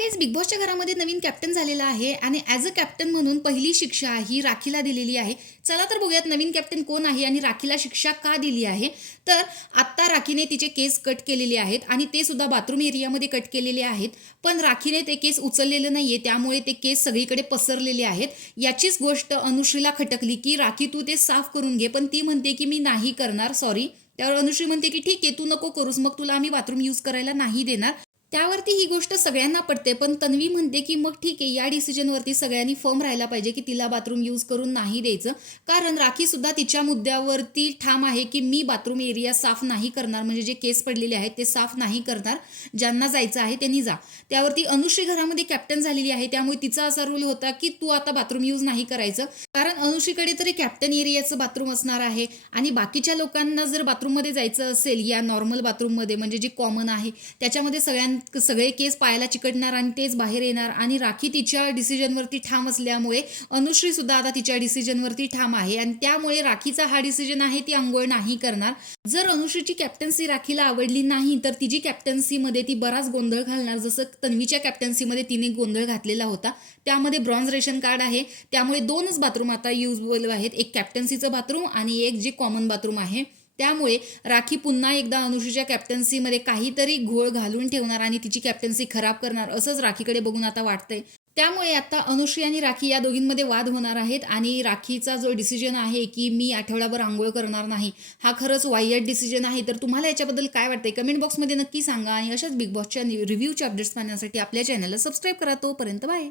Guys big बॉसच्या घरामध्ये नवीन captain झालेला आहे आणि ॲज अ कॅप्टन म्हणून पहिली शिक्षा ही राखीला दिलेली आहे. चला तर बघूयात नवीन कॅप्टन कोण आहे आणि राखीला शिक्षा का दिली आहे. तर आत्ता राखीने तिचे केस कट केलेले आहेत आणि ते सुद्धा बाथरूम एरियामध्ये कट केलेले आहेत. पण राखीने ते केस उचललेलं नाहीये, त्यामुळे ते केस सगळीकडे पसरलेले आहेत. याचीच गोष्ट अनुश्रीला खटकली की राखी तू ते साफ करून घे, पण ती म्हणते की मी नाही करणार, सॉरी. त्यावर अनुश्री म्हणते की ठीक आहे, तू नको करूस, मग तुला आम्ही बाथरूम यूज करायला नाही देणार. त्यावरती ही गोष्ट सगळ्यांना पटते, पण तन्वी म्हणते की मग ठीक आहे, या डिसिजनवरती सगळ्यांनी फर्म राहायला पाहिजे की तिला बाथरूम यूज करून नाही द्यायचं. कारण राखी सुद्धा तिच्या मुद्द्यावरती ठाम आहे की मी बाथरूम एरिया साफ नाही करणार, म्हणजे जे केस पडलेले आहेत ते साफ नाही करणार. ज्यांना जायचं आहे त्यांनी जा. त्यावरती अनुश्री घरामध्ये कॅप्टन झालेली आहे, त्यामुळे तिचा असा रूल होता की तू आता बाथरूम यूज नाही करायचं. कारण अनुश्रीकडे तरी कॅप्टन एरियाचं बाथरूम असणार आहे आणि बाकीच्या लोकांना जर बाथरूममध्ये जायचं असेल या नॉर्मल बाथरूममध्ये, म्हणजे जे कॉमन आहे त्याच्यामध्ये सगळे केस पायाला चिकटणार आणि तेच बाहेर येणार. आणि राखी तिच्या डिसिजनवरती ठाम असल्यामुळे अनुश्री सुद्धा आता तिच्या डिसिजनवरती ठाम आहे आणि त्यामुळे राखीचा हा डिसिजन आहे ती अंघोळ नाही करणार. जर अनुश्रीची कॅप्टन्सी राखीला आवडली नाही तर तिची कॅप्टन्सीमध्ये ती बराच गोंधळ घालणार, जसं तन्वीच्या कॅप्टन्सीमध्ये तिने गोंधळ घातलेला होता. त्यामध्ये ब्रॉन्झ रेशन कार्ड आहे, त्यामुळे 2च बाथरूम आता युजबल आहेत, एक कॅप्टन्सीचं बाथरूम आणि एक जे कॉमन बाथरूम आहे. त्यामुळे राखी पुन्हा एकदा अनुश्रीच्या कॅप्टन्सीमध्ये काहीतरी घोळ घालून ठेवणार आणि तिची कॅप्टन्सी खराब करणार, असंच राखीकडे बघून आता वाटतंय. त्यामुळे आता अनुश्री आणि राखी या दोघींमध्ये वाद होणार आहेत आणि राखीचा जो डिसिजन आहे की मी आठवडाभर आंघोळ करणार नाही, हा खरंच वाईट डिसिजन आहे. तर तुम्हाला याच्याबद्दल काय वाटतंय कमेंट बॉक्समध्ये नक्की सांगा आणि अशाच बिग बॉसच्या रिव्ह्यूच्या अपडेट्स पाहण्यासाठी आपल्या चॅनलला सबस्क्राईब करा. तोपर्यंत बाय.